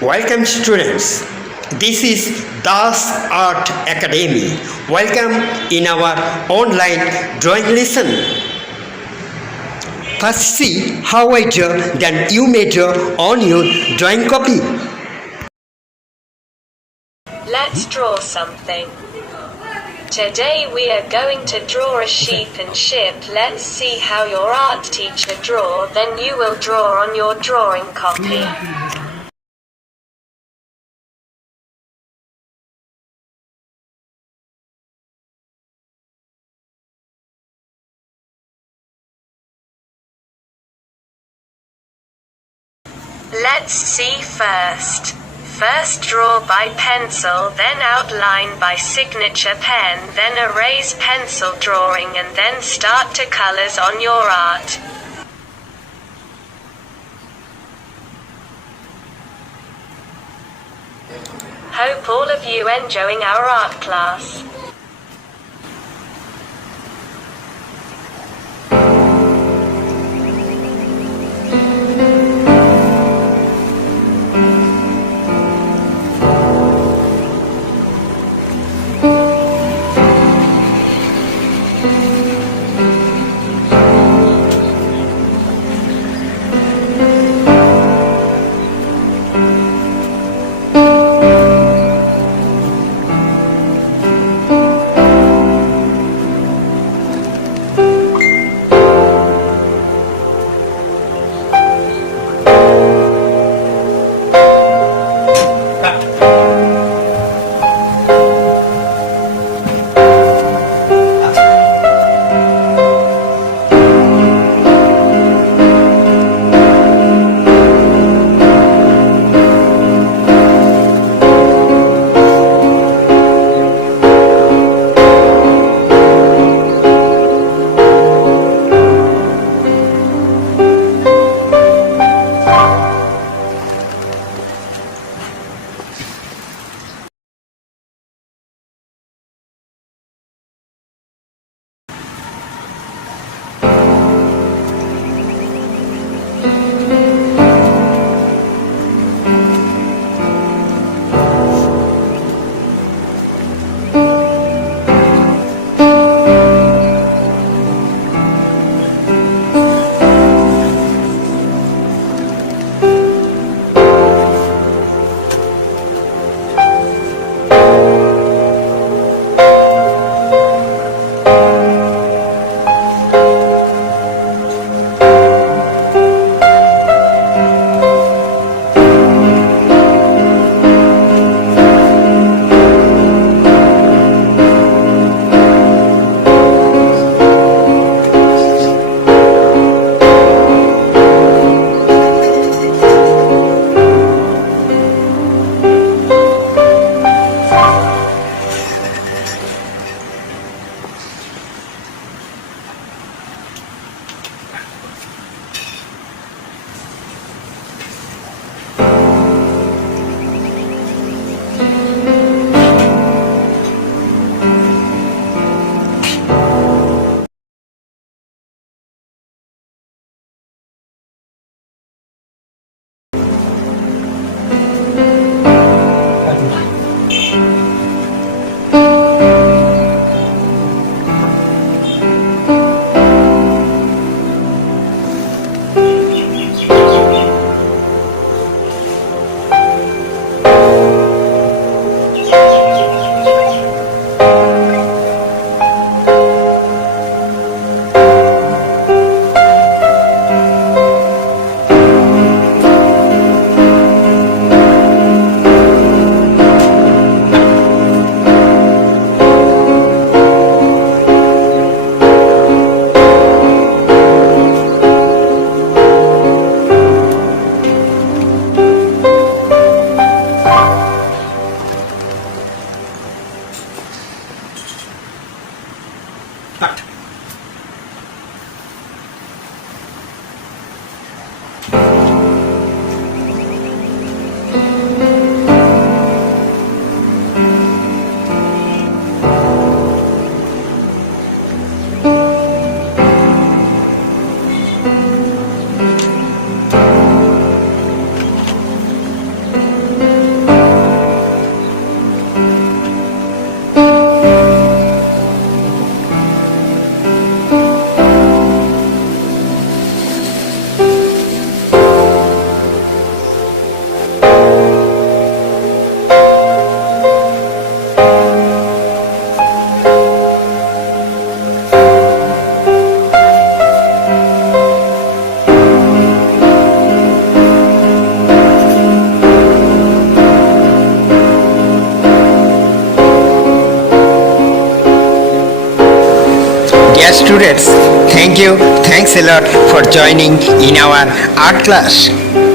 Welcome students. This is Das Art Academy. Welcome in our online drawing lesson. First see how I draw, then you may draw on your drawing copy. Let's draw something. Today we are going to draw a sheep and ship. Let's see how your art teacher draw, then you will draw on your drawing copy. Let's see first. First draw by pencil, then outline by signature pen, then erase pencil drawing, and then start to colors on your art. Hope all of you enjoying our art class. Dear students, thanks a lot for joining in our art class.